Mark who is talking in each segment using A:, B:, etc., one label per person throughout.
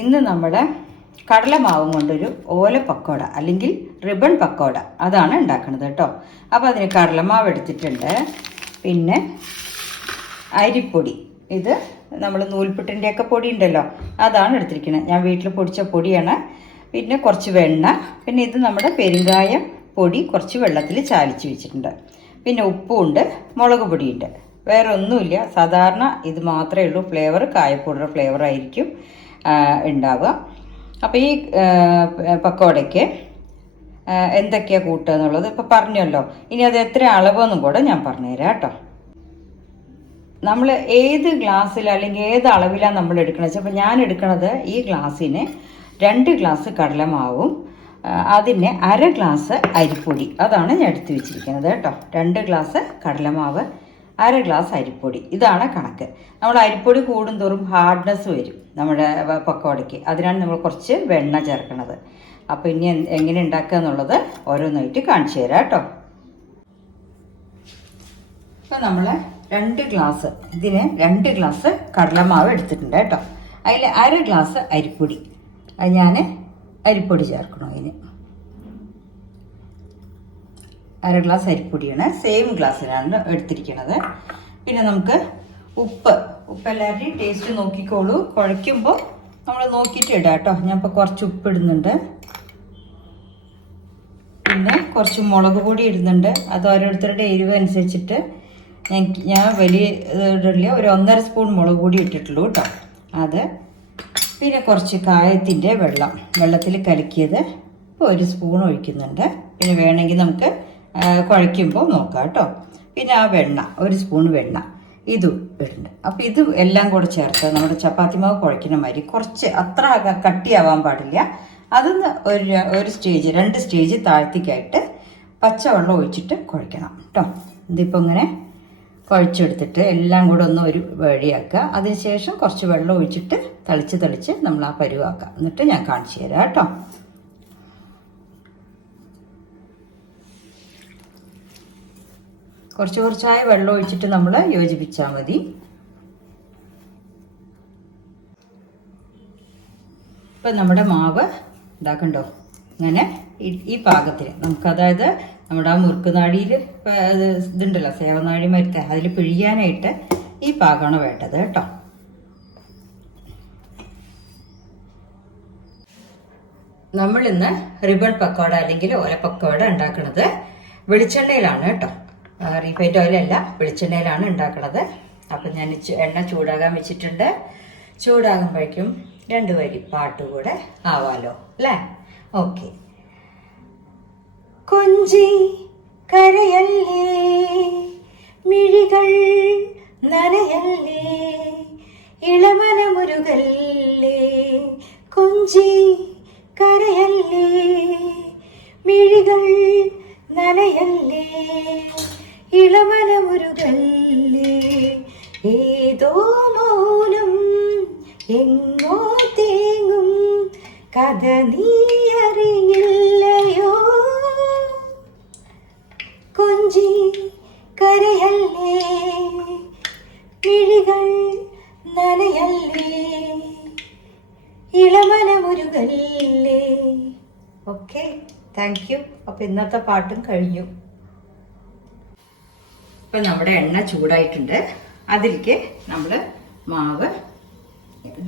A: ഇന്ന് നമ്മൾ കടലമാവും കൊണ്ടൊരു ഓല പക്കോട അല്ലെങ്കിൽ റിബൺ പക്കോട അതാണ് ഉണ്ടാക്കുന്നത് കേട്ടോ. അപ്പോൾ അതിന് കടലമാവ് എടുത്തിട്ടുണ്ട്. പിന്നെ അരിപ്പൊടി. ഇത് നമ്മൾ നൂൽപുട്ടിന്റെയൊക്കെ പൊടി ഉണ്ടല്ലോ അതാണ് എടുത്തിരിക്കുന്നത്. ഞാൻ വീട്ടിൽ പൊടിച്ച പൊടിയാണ്. പിന്നെ കുറച്ച് വെണ്ണ പിന്നെ ഇത് നമ്മുടെ പെരുങ്കായം പൊടി കുറച്ച് വെള്ളത്തിൽ ചാലിച്ച് വെച്ചിട്ടുണ്ട്. പിന്നെ ഉപ്പുണ്ട് മുളക് പൊടിയുണ്ട്. വേറെ ഒന്നുമില്ല സാധാരണ ഇത് മാത്രമേ ഉള്ളൂ. ഫ്ലേവർ കായപ്പൊടിയുടെ ഫ്ലേവർ ആയിരിക്കും. ഉണ്ടാവുക. അപ്പോൾ ഈ പക്കോടയ്ക്ക് എന്തൊക്കെയാണ് കൂട്ടുക എന്നുള്ളത് ഇപ്പോൾ പറഞ്ഞല്ലോ. ഇനി അത് എത്ര അളവെന്നും കൂടെ ഞാൻ പറഞ്ഞുതരാം കേട്ടോ. നമ്മൾ ഏത് ഗ്ലാസ്സിൽ അല്ലെങ്കിൽ ഏത് അളവിലാണ് നമ്മൾ എടുക്കണത്? വെച്ചാൽ അപ്പോൾ ഞാൻ എടുക്കണത് ഈ ഗ്ലാസ്സിന് രണ്ട് ഗ്ലാസ് കടലമാവും അതിന് അര ഗ്ലാസ് അരിപ്പൊടി. അതാണ് ഞാൻ എടുത്തു വെച്ചിരിക്കുന്നത് കേട്ടോ. രണ്ട് ഗ്ലാസ് കടലമാവ് അര ഗ്ലാസ് അരിപ്പൊടി. ഇതാണ് കണക്ക്. നമ്മൾ അരിപ്പൊടി കൂടുന്തോറും ഹാർഡ്നെസ് വരും നമ്മുടെ പക്കോടയ്ക്ക് അതിനാണ് നമ്മൾ കുറച്ച് വെണ്ണ ചേർക്കുന്നത് അപ്പോൾ ഇനി എങ്ങനെ ഉണ്ടാക്കുക എന്നുള്ളത് ഓരോന്നായിട്ട് കാണിച്ചു തരാം കേട്ടോ. ഇപ്പം നമ്മൾ രണ്ട് ഗ്ലാസ് ഇതിന് രണ്ട് ഗ്ലാസ് കടലമാവ് എടുത്തിട്ടുണ്ട് കേട്ടോ. അതിൽ അര ഗ്ലാസ് അരിപ്പൊടി. അത് ഞാൻ അരിപ്പൊടി ചേർക്കണം അതിന് അര ഗ്ലാസ് അരിപ്പൊടിയാണ്. സെയിം ഗ്ലാസ്സിലാണ് എടുത്തിരിക്കുന്നത് പിന്നെ നമുക്ക് ഉപ്പ്. ഉപ്പ് എല്ലാവരുടെയും ടേസ്റ്റ് നോക്കിക്കോളൂ. കുഴയ്ക്കുമ്പോൾ നമ്മൾ നോക്കിയിട്ട് ഇടാം കേട്ടോ. ഞാൻ ഇപ്പോൾ കുറച്ച് ഉപ്പ് ഇടുന്നുണ്ട്. പിന്നെ കുറച്ച് മുളക് പൊടി ഇടുന്നുണ്ട്. അത് ഓരോരുത്തരുടെ എരിവ് അനുസരിച്ചിട്ട് ഞാൻ ഞാൻ വലിയ ഇടില്ല ഒരു ഒന്നര സ്പൂൺ മുളക് പൊടി ഇട്ടിട്ടുള്ളൂ കേട്ടോ. അത്. പിന്നെ കുറച്ച് കായത്തിന്റെ വെള്ളം. വെള്ളത്തിൽ കലക്കിയത് ഇപ്പോൾ ഒരു സ്പൂൺ ഒഴിക്കുന്നുണ്ട്. പിന്നെ വേണമെങ്കിൽ നമുക്ക് കുഴയ്ക്കുമ്പോൾ നോക്കാം കേട്ടോ. പിന്നെ ആ വെണ്ണ ഒരു സ്പൂൺ വെണ്ണ. ഇതും ഇടുന്നുണ്ട് അപ്പോൾ ഇത് എല്ലാം കൂടെ ചേർത്ത് നമ്മുടെ ചപ്പാത്തി മാവ് കുഴയ്ക്കുന്ന മാതിരി കുറച്ച് അത്ര കട്ടിയാവാൻ പാടില്ല. അതൊന്ന് ഒരു ഒരു സ്റ്റേജ് രണ്ട് സ്റ്റേജ് താഴ്ത്തിക്കായിട്ട് പച്ചവെള്ളം ഒഴിച്ചിട്ട് കുഴയ്ക്കണം കേട്ടോ. ഇതിപ്പോൾ ഇങ്ങനെ കുഴച്ചെടുത്തിട്ട് എല്ലാം കൂടെ ഒന്ന് ഒരു വഴിയാക്കുക. അതിനുശേഷം കുറച്ച് വെള്ളം ഒഴിച്ചിട്ട് തളിച്ച് തളിച്ച് നമ്മൾ ആ പരുവാക്കുക. എന്നിട്ട് ഞാൻ കാണിച്ചു തരാം കേട്ടോ. കുറച്ച് കുറച്ചായ വെള്ളം ഒഴിച്ചിട്ട് നമ്മൾ യോജിപ്പിച്ചാൽ മതി. ഇപ്പം നമ്മുടെ മാവ് ഇതാക്കണ്ടോ? ഇങ്ങനെ ഈ- പാകത്തിൽ നമുക്ക് അതായത് നമ്മുടെ ആ മുറുക്ക് നാടിയിൽ ഇതുണ്ടല്ലോ സേവനാഴി മരുത്ത് അതിൽ പിഴിയാനായിട്ട് ഈ പാകമാണ് വേണ്ടത് കേട്ടോ. നമ്മൾ ഇന്ന് റിബൺ പക്കോട അല്ലെങ്കിൽ ഓല പക്കോട ഉണ്ടാക്കുന്നത് വെളിച്ചെണ്ണയിലാണ് കേട്ടോ. റീഫൈൻഡ് ഓയിലല്ല വെളിച്ചെണ്ണയിലാണ് ഉണ്ടാക്കുന്നത് അപ്പം ഞാൻ എണ്ണ ചൂടാകാൻ വെച്ചിട്ടുണ്ട്. ചൂടാകുമ്പോഴേക്കും രണ്ട് വരി പാട്ട് കൂടെ ആവാലോ അല്ലേ? ഓക്കെ. കൊഞ്ചി കരയല്ലേ മിഴികൾ നനയല്ലേ ഇളമനമുരുകല്ലേ കൊഞ്ചി കരയല്ലേ മിഴികൾ നനയല്ലേ ഇളമനമുരുകല്ലേ ഏതോ മൗനം എങ്ങോ തേങ്ങും കഥ നീ അറിയില്ലയോ കൊഞ്ചി കരയല്ലേ? കിഴികൾ നനയല്ലേ? ഇളമലമുരുകല്ലേ ഓക്കെ താങ്ക് യു. അപ്പൊ ഇന്നത്തെ പാട്ടും കഴിഞ്ഞു. ഇപ്പൊ നമ്മുടെ എണ്ണ ചൂടായിട്ടുണ്ട്. അതിലേക്ക് നമ്മൾ മാവ്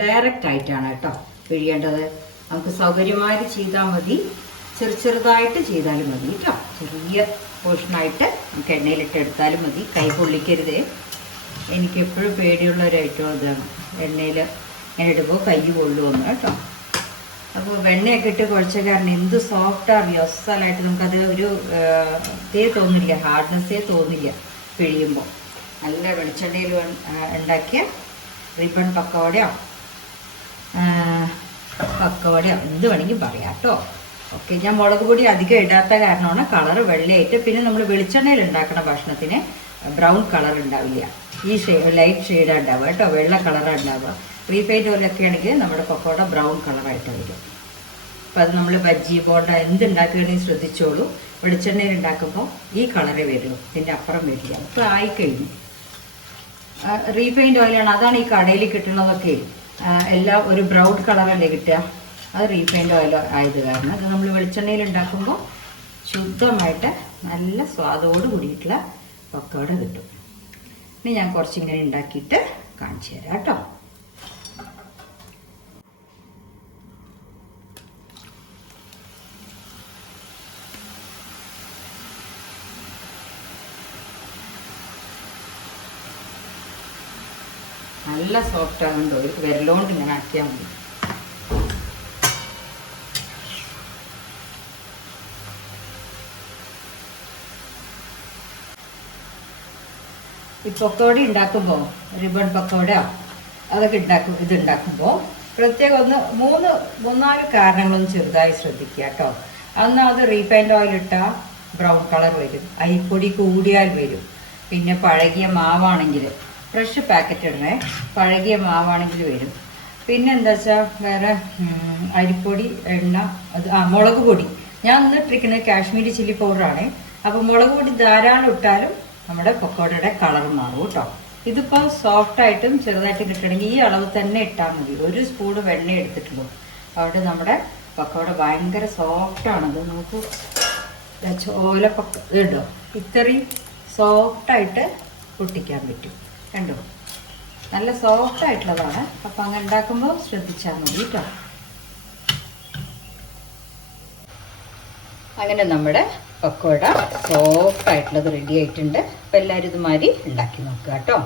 A: ഡയറക്റ്റ് ആയിട്ടാണ് കേട്ടോ പിഴിയേണ്ടത്. നമുക്ക് സൗകര്യമായിട്ട് ചെയ്താൽ മതി. ചെറു ചെറുതായിട്ട് ചെയ്താലും മതി കേട്ടോ. ചെറിയ പോർഷനായിട്ട് നമുക്ക് എണ്ണയിലിട്ട് എടുത്താലും മതി. കൈ പൊള്ളിക്കരുത്. എനിക്ക് എപ്പോഴും പേടിയുള്ള ഒരു ഐറ്റം ഇതാണ് എണ്ണയിൽ ഞാൻ ഇടുമ്പോൾ കൈ കൊള്ളുമെന്ന് കേട്ടോ. അപ്പോൾ വെണ്ണയൊക്കെ ഇട്ട് കുഴച്ച കാരണം എന്ത് സോഫ്റ്റാണ് വ്യവസ്ഥലായിട്ട് നമുക്കത് ഒരു തേ തോന്നില്ല. ഹാർഡ്നെസ്സേ തോന്നില്ല. പിഴിയുമ്പോൾ നല്ല വെളിച്ചെണ്ണയിൽ ഉണ്ടാക്കിയ റിബൺ പക്കവടയോ പക്കോടയോ എന്ത് വേണമെങ്കിൽ പറയാം കേട്ടോ. ഓക്കെ ഞാൻ മുളക് പൊടി അധികം ഇടാത്ത കാരണമാണ് കളർ വെള്ളയായിട്ട്. പിന്നെ നമ്മൾ വെളിച്ചെണ്ണയിൽ ഉണ്ടാക്കുന്ന ഭക്ഷണത്തിന് ബ്രൗൺ കളർ ഉണ്ടാവില്ല. ഈ ഷേ ലൈറ്റ് ഷെയ്ഡാണ് ഉണ്ടാവുക കേട്ടോ വെള്ള കളറാണ് ഉണ്ടാവുക. പ്രീപെയ്ഡ് പോലെയൊക്കെ ആണെങ്കിൽ നമ്മുടെ പക്കോട ബ്രൗൺ കളറായിട്ട് വരും. അപ്പം അത് നമ്മൾ ബജ്ജി ബോണ്ട എന്ത് ഉണ്ടാക്കുകയാണെങ്കിൽ ശ്രദ്ധിച്ചോളൂ. വെളിച്ചെണ്ണയിൽ ഉണ്ടാക്കുമ്പോൾ ഈ കളറ് വരുള്ളൂ ഇതിന്റെ അപ്പുറം വരില്ല. അപ്പോൾ ആയിക്കഴിഞ്ഞു. റീഫൈൻഡ് ഓയിലാണ്. അതാണ് ഈ കടയിൽ കിട്ടുന്നതൊക്കെ. എല്ലാം ഒരു ബ്രൗൺ കളറല്ലേ കിട്ടുക? അത് റീഫൈൻഡ് ഓയിൽ ആയത് കാരണം. അത് നമ്മൾ വെളിച്ചെണ്ണയിൽ ഉണ്ടാക്കുമ്പോൾ ശുദ്ധമായിട്ട് നല്ല സ്വാദോട് കൂടിയിട്ടുള്ള പക്കോട കിട്ടും. ഇനി ഞാൻ കുറച്ചിങ്ങനെ ഉണ്ടാക്കിയിട്ട് കാണിച്ചു തരാം കേട്ടോ. നല്ല സോഫ്റ്റ് ആകുന്നുണ്ട് ഒരു വിരലോണ്ട് ഇങ്ങനെ ആക്കിയാൽ മതി. ഈ പക്കോടി ഉണ്ടാക്കുമ്പോൾ റിബൺ പക്കോട അതൊക്കെ ഉണ്ടാക്കും ഇത് ഉണ്ടാക്കുമ്പോൾ പ്രത്യേകം ഒന്ന് മൂന്ന് മൂന്നാൽ കാരണങ്ങളൊന്നും ചെറുതായി ശ്രദ്ധിക്കുക കേട്ടോ. അത് റീഫൈൻഡ് ഓയിൽ ഇട്ടാൽ ബ്രൗൺ കളർ വരും. അരിപ്പൊടി കൂടിയാൽ വരും. പിന്നെ പഴകിയ മാവാണെങ്കിൽ ഫ്രഷ് പാക്കറ്റ് ഇടണേ പഴകിയ മാവാണെങ്കിൽ വരും. പിന്നെ എന്താ വെച്ചാൽ വേറെ അരിപ്പൊടി എണ്ണ അത് ആ മുളക് പൊടി. ഞാൻ ഇന്ന് ഇട്ടിരിക്കുന്നത് കാശ്മീരി ചില്ലി പൗഡറാണ്. അപ്പോൾ മുളക് പൊടി ധാരാളം ഇട്ടാലും നമ്മുടെ പക്കോടയുടെ കളർ മാറും കേട്ടോ. ഇതിപ്പോൾ സോഫ്റ്റ് ആയിട്ടും ചെറുതായിട്ടും കിട്ടണമെങ്കിൽ ഈ അളവ് തന്നെ ഇട്ടാൽ മതി. ഒരു സ്പൂൺ വെണ്ണ എടുത്തിട്ടുള്ളൂ അവിടെ നമ്മുടെ പക്കോട ഭയങ്കര സോഫ്റ്റ് ആണത് നമുക്ക് ഓല പക്ക ഇടോ. ഇത്രയും സോഫ്റ്റായിട്ട് പൊട്ടിക്കാൻ പറ്റും. കണ്ടോ? നല്ല സോഫ്റ്റ് ആയിട്ടുള്ളതാണ്. അപ്പം അങ്ങനെ ഉണ്ടാക്കുമ്പോൾ ശ്രദ്ധിച്ചാൽ മതി കേട്ടോ. അങ്ങനെ നമ്മുടെ പക്കോട സോഫ്റ്റ് ആയിട്ടുള്ളത് റെഡി ആയിട്ടുണ്ട്. അപ്പം എല്ലാവരും ഇതുമാതിരി ഉണ്ടാക്കി നോക്കുക കേട്ടോ.